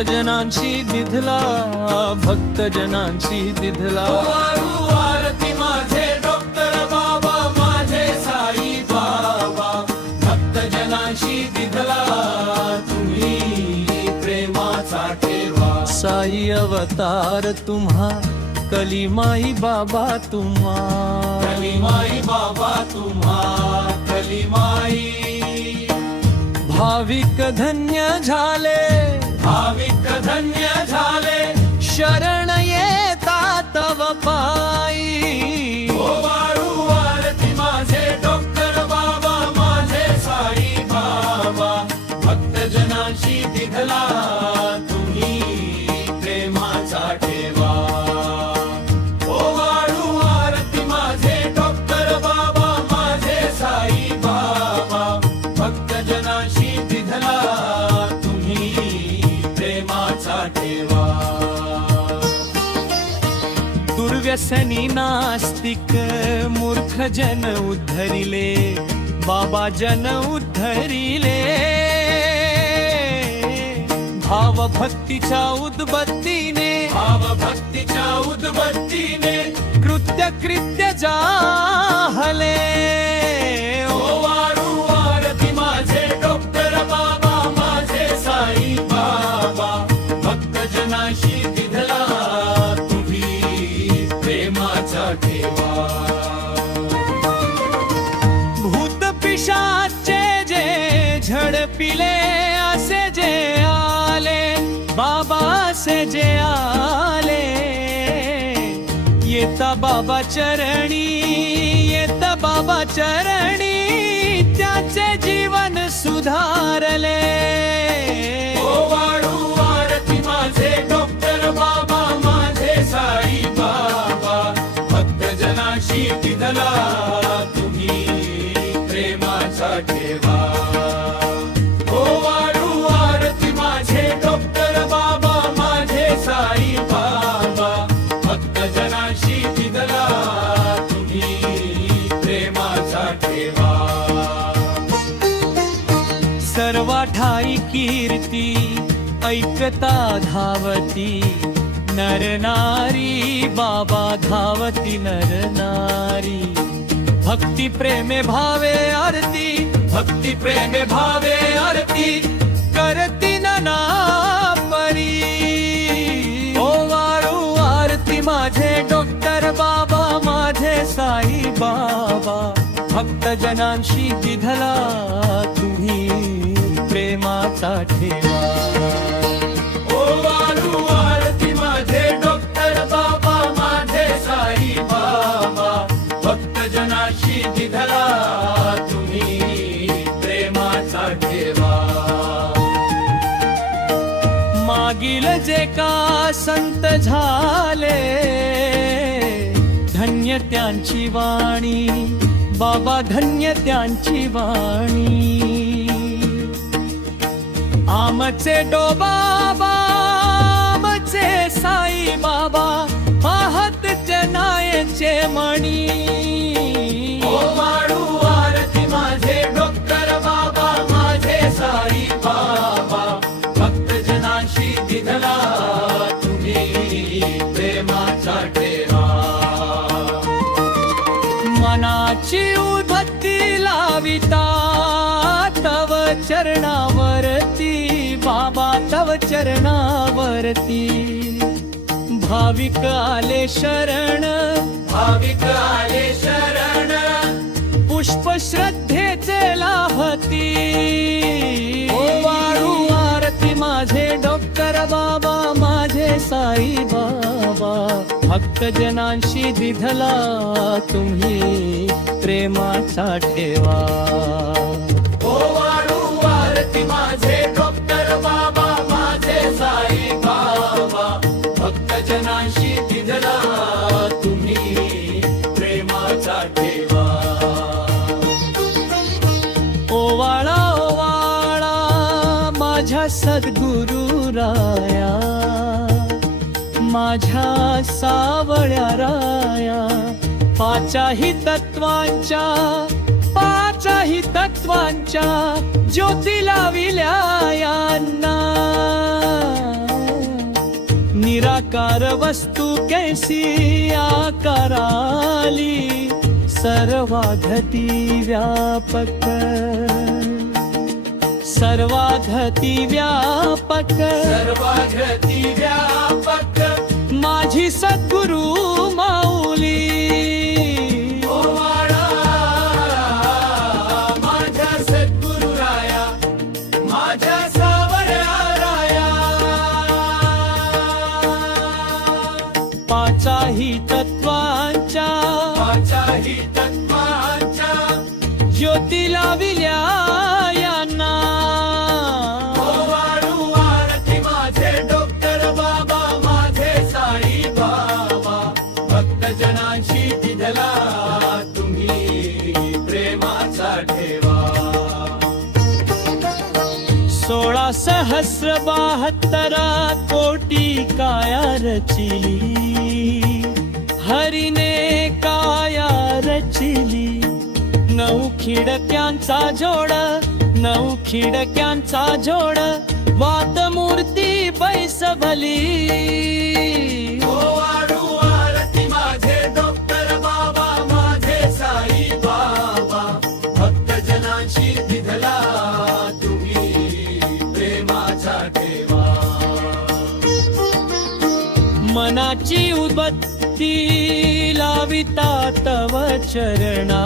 भक्तजनांशी दिधला, भक्तजनांशी दिधला. आरती माझे डॉक्टर बाबा, माझे साई बाबा, भक्तजनांशी दिधला तुम्ही प्रेमाचा ठेवा. साई अवतार तुम्हा, कलीमाई बाबा तुम्हा, कलीमाई बाबा तुम्हा, कलीमाई. भाविक धन्य झाले, भाविक धन्य झाले, शरण येता तव पायी. ओ वाळू आरती माझे डॉक्टर बाबा, माझे साई बाबा, भक्तजनांशी दिधला तुम्ही प्रेमाचा ठेवा. ओ वाळू आरती माझे डॉक्टर बाबा, माझे साई बाबा, भक्तजनांशी दिधला तुम्ही प्रेमाचा ठेवा. दुर्व्यसनी नास्तिक मूर्ख जन उद्धरिले, बाबा जन उद्धरिले. भाव भक्तीच्या उद्बत्तीने, भाव भक्तीच्या उद्बत्तीने, कृत्य जाहले. ओ वाळू आरती माझे डॉक्टर बाबा, माझे साई बाबा, भक्तजनांशी दिधला तुम्ही प्रेमाचा ठेवा. भूत पिशाचे जे झडपिले, असे जे आले, बाबा असे जे आले. येता बाबा चरणी, येता बाबा चरणी, त्याचे जीवन सुधारले. ओ वाळू आरती माझे डॉक्टर बाबा, माझे साई बाबा, भक्तजनांशी दिधला तुम्ही प्रेमाचा ठेवा. ओ वाळू आरती माझे डॉक्टर बाबा, माझे साई बाबा, भक्तजनांशी दिधला तुम्ही प्रेमाचा ठेवा. सर्वा ठाई कीर्ती ऐकता धावती, नर नारी बाबा धावती नर नारी. भक्ती प्रेमे भावे आरती, भक्ती प्रेमे भावे आरती, करती नना परी. ओ वाळू आरती माझे डॉक्टर बाबा, माझे साई बाबा, भक्तजनांशी दिधला तुम्ही प्रेमाचा ठेवा. ओ वाळू आरती माझे डॉक्टर बाबा, माझे साई बाबा, भक्तजनांशी दिधला तुम्ही प्रेमाचा ठेवा. मागील जे का संत झाले, धन्य त्यांची वाणी बाबा, धन्य त्यांची वाणी. आमचे डोबाबा, आमचे साई बाबा, पाहत जनायचे मणी. ओ वाळू आरती माझे डॉक्टर बाबा, माझे साई बाबा, भक्तजनांशी दिधला तुम्ही प्रेमाचा ठेवा. मनाची उद्बत्ती लाविता तव चरणावरती बाबा, तव चरणावरती. भाविक आले शरण, भाविक आले शरण, पुष्प श्रद्धेचे लाभती. ओ वाळू आरती माझे डॉक्टर बाबा, माझे साई बाबा, भक्तजनांशी दिधला तुम्ही प्रेमाचा ठेवा. ओ वाळू आरती माझे डॉक्टर बाबा, माझे साई बाबा, भक्तजनांशी दिधला तुम्ही प्रेमाचा ठेवा. ओवाळा ओवाळा माझ्या सद्गुरु राया, माझ्या सावळ्या राया. पाचाही तत्वांच्या, पाचाही तत्वांच्या ज्योती लाविल्या यांना. निराकार वस्तू कैसी आकाराली सर्वाधती व्यापक सर्वाधती व्यापक सर्वाघ्रती व्यापक माझी सद्गुरु माऊली ओवाळा माझ्या सद्गुरु राया माझ्या सावळ्या राया पाचाही तत्वांच्या पाचाही तत्वांच्या ज्योती लाविल्या यांना ओवाळू आरती माझे डॉक्टर बाबा माझे साई बाबा भक्तजनांशी दिधला तुम्ही प्रेमाचा ठेवा 16,072 कोटी काया रचिली हरीने काया रचिली 9 खिडक्यांचा जोड 9 खिडक्यांचा जोड वात मूर्ती बैसभली ओवाळू आरती माझे डॉक्टर बाबा माझे साई बाबा भक्तजनांशी दिधला तुम्ही प्रेमाचा ठेवा मनाची उदबत्ती लाविता तव चरणावरती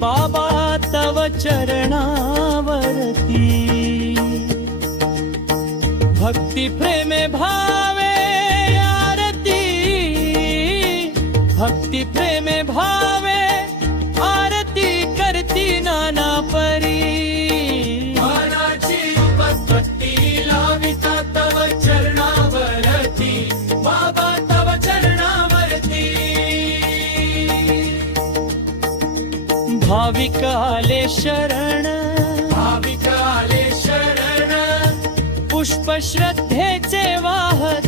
बाबा तव चरणावरती भक्ती प्रेमे भावे आरती भक्ती प्रेमे भावे आरती करती नाना परी मनाची उपपत्ती लाविता तव चरणावरती बाबा तव चरणावरती भाविक आले शरण भाविक आले शरण पुष्प श्रद्धेचे वाहत